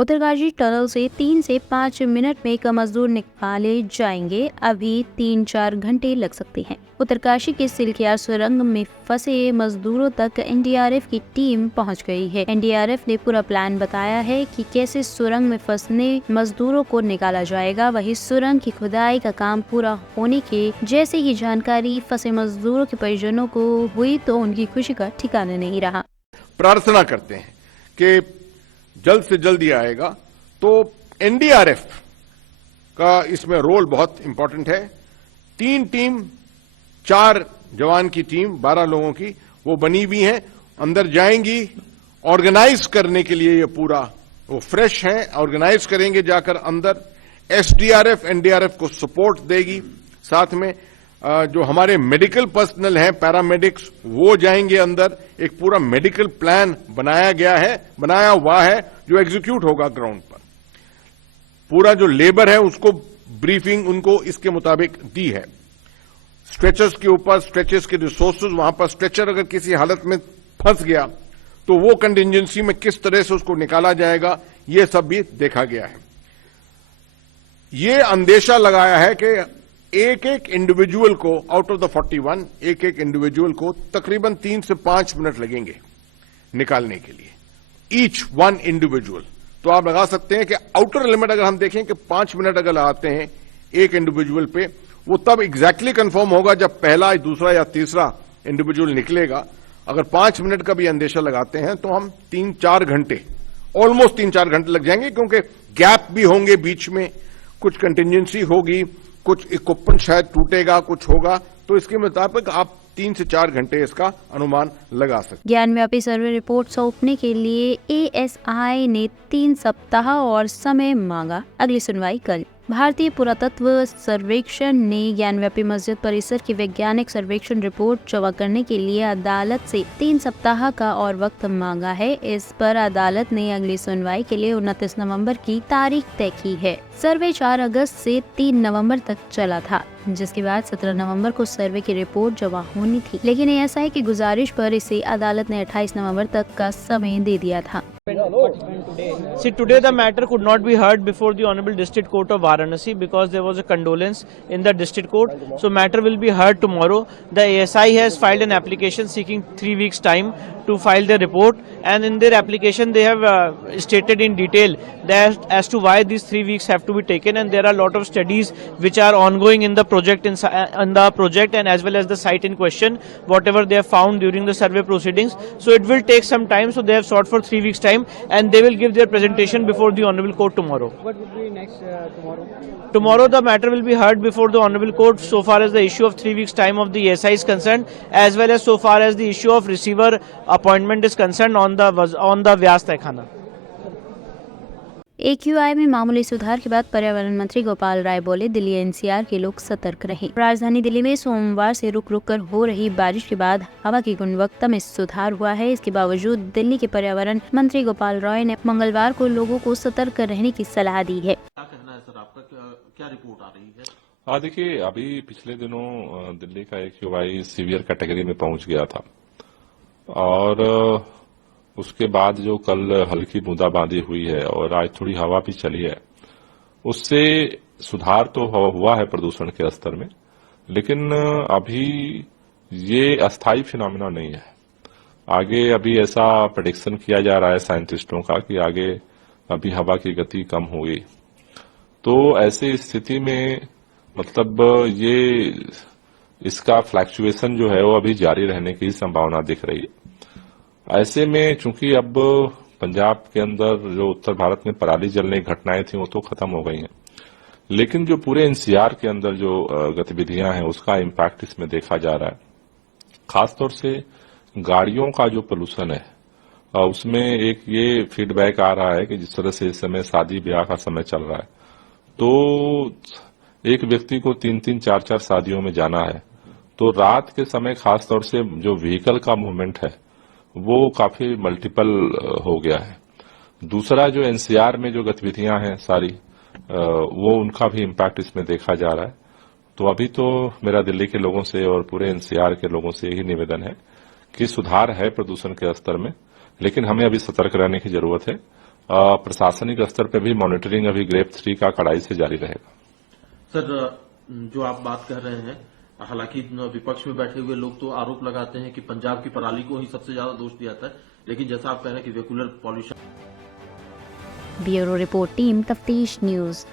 Uttarkashi tunnel से 3 से 5 minute में एक मजदूर निकाले जाएंगे। अभी 3-4 घंटे लग सकते हैं। उत्तरकाशी के सिलखियार सुरंग में फंसे मजदूरों तक एनडीआरएफ की टीम पहुंच गई है। एनडीआरएफ ने पूरा प्लान बताया है कि कैसे सुरंग में फंसने मजदूरों को निकाला जाएगा। वहीं सुरंग की खुदाई का काम पूरा होने के जैसे ही जानकारी फंसे मजदूरों के परिजनों को हुई तो उनकी खुशी का ठिकाना नहीं रहा। प्रार्थना करते हैं कि जल्द से जल्द ही आएगा। तो एनडीआरएफ का इसमें रोल बहुत इंपॉर्टेंट है। 3 टीम, 4 जवान की टीम, 12 लोगों की वो बनी हुई है, अंदर जाएंगी। ऑर्गेनाइज करने के लिए ये पूरा वो फ्रेश है, ऑर्गेनाइज करेंगे जाकर अंदर। एसडीआरएफ एनडीआरएफ को सपोर्ट देगी। साथ में जो हमारे मेडिकल पर्सनल हैं, पैरामेडिक्स, वो जाएंगे अंदर। एक पूरा मेडिकल प्लान बनाया हुआ है जो एग्जीक्यूट होगा ग्राउंड पर। पूरा जो लेबर है उसको ब्रीफिंग उनको इसके मुताबिक दी है। स्ट्रेचर्स के ऊपर, स्ट्रेचर्स के रिसोर्सेज, वहां पर स्ट्रेचर अगर किसी हालत में फंस गया तो वो कंटिजेंसी में किस तरह से उसको निकाला जाएगा, ये सब भी देखा गया है। ये अंदेशा लगाया है कि एक एक इंडिविजुअल को आउट ऑफ द 41 एक एक इंडिविजुअल को तकरीबन 3 से 5 मिनट लगेंगे निकालने के लिए, ईच वन इंडिविजुअल। तो आप लगा सकते हैं कि आउटर लिमिट अगर हम देखें कि 5 मिनट अगर लगाते हैं एक इंडिविजुअल पे, वो तब एग्जैक्टली कंफर्म होगा जब पहला, दूसरा या तीसरा इंडिविजुअल निकलेगा। अगर 5 मिनट का भी अंदेशा लगाते हैं तो हम 3-4 घंटे, ऑलमोस्ट 3-4 घंटे लग जाएंगे, क्योंकि गैप भी होंगे बीच में, कुछ कंटिजेंसी होगी, कुछ इक्विपमेंट शायद टूटेगा, कुछ होगा। तो इसके मुताबिक आप 3 से 4 घंटे इसका अनुमान लगा सकते। ज्ञानव्यापी सर्वे रिपोर्ट सौंपने के लिए एएसआई ने 3 सप्ताह और समय मांगा। अगली सुनवाई कल। भारतीय पुरातत्व सर्वेक्षण ने ज्ञानव्यापी मस्जिद परिसर की वैज्ञानिक सर्वेक्षण रिपोर्ट जमा करने के लिए अदालत से 3 सप्ताह का और वक्त मांगा है। इस पर अदालत ने अगली सुनवाई के लिए 29 नवंबर की तारीख तय की है। सर्वे 4 अगस्त से 3 नवंबर तक चला था, जिसके बाद 17 नवंबर को सर्वे की रिपोर्ट जमा होनी थी, लेकिन एएसआई की गुजारिश पर इसे अदालत ने 28 नवंबर तक का समय दे दिया था। See, today the matter could not be heard before the Honorable District Court of Varanasi because there was a condolence in the District Court. So matter will be heard tomorrow. The ASI has filed an application seeking 3 weeks time to file their report, and in their application they have stated in detail that as to why these 3 weeks have to be taken, and there are a lot of studies which are ongoing in the project and as well as the site in question, whatever they have found during the survey proceedings. So it will take some time, so they have sought for 3 weeks time, and they will give their presentation before the Honorable Court tomorrow. What would be next tomorrow? Tomorrow the matter will be heard before the Honorable Court so far as the issue of 3 weeks time of the ASI is concerned, as well as so far as the issue of receiver appointment is concerned on the Vyas Tehkhana. AQI में मामूली सुधार के बाद पर्यावरण मंत्री गोपाल राय बोले, Delhi NCR के लोग सतर्क रहें। राजधानी दिल्ली में सोमवार से रुक रुक कर हो रही बारिश के बाद हवा की गुणवत्ता में सुधार हुआ है। इसके बावजूद दिल्ली के पर्यावरण मंत्री गोपाल राय ने मंगलवार को लोगों को सतर्क रहने की सलाह दी है। क्या कहना है सर आपका, क्या रिपोर्ट आ रही है? देखिए, अभी पिछले दिनों दिल्ली का AQI सीवियर कैटेगरी में पहुंच गया था, और उसके बाद जो कल हल्की बूंदाबांदी हुई है और आज थोड़ी हवा भी चली है, उससे सुधार तो हुआ है प्रदूषण के स्तर में, लेकिन अभी ये अस्थायी फिनोमेना नहीं है। आगे अभी ऐसा प्रेडिक्शन किया जा रहा है साइंटिस्टों का कि आगे अभी हवा की गति कम होगी। तो ऐसी स्थिति में मतलब ये इसका फ्लैक्चुएशन जो है वो अभी जारी रहने की संभावना दिख रही है। ऐसे में चूंकि अब पंजाब के अंदर जो उत्तर भारत में पराली जलने की घटनाएं थी वो तो खत्म हो गई हैं, लेकिन जो पूरे एनसीआर के अंदर जो गतिविधियां हैं उसका इम्पैक्ट इसमें देखा जा रहा है। खासतौर से गाड़ियों का जो पोल्यूशन है उसमें एक ये फीडबैक आ रहा है कि जिस तरह से इस समय शादी ब्याह का समय चल रहा है, तो एक व्यक्ति को 3-3, 4-4 शादियों में जाना है, तो रात के समय खासतौर से जो व्हीकल का मूवमेंट है वो काफी मल्टीपल हो गया है। दूसरा, जो एनसीआर में जो गतिविधियां हैं सारी, वो उनका भी इम्पैक्ट इसमें देखा जा रहा है। तो अभी तो मेरा दिल्ली के लोगों से और पूरे एनसीआर के लोगों से यही निवेदन है कि सुधार है प्रदूषण के स्तर में, लेकिन हमें अभी सतर्क रहने की जरूरत है। प्रशासनिक स्तर पर भी मॉनिटरिंग अभी ग्रेप 3 का कड़ाई से जारी रहेगा। सर, जो आप बात कह रहे हैं, हालांकि विपक्ष में बैठे हुए लोग तो आरोप लगाते हैं कि पंजाब की पराली को ही सबसे ज्यादा दोष दिया जाता है, लेकिन जैसा आप कह रहे हैं कि vehicular pollution. Bureau report team तफ्तीश न्यूज।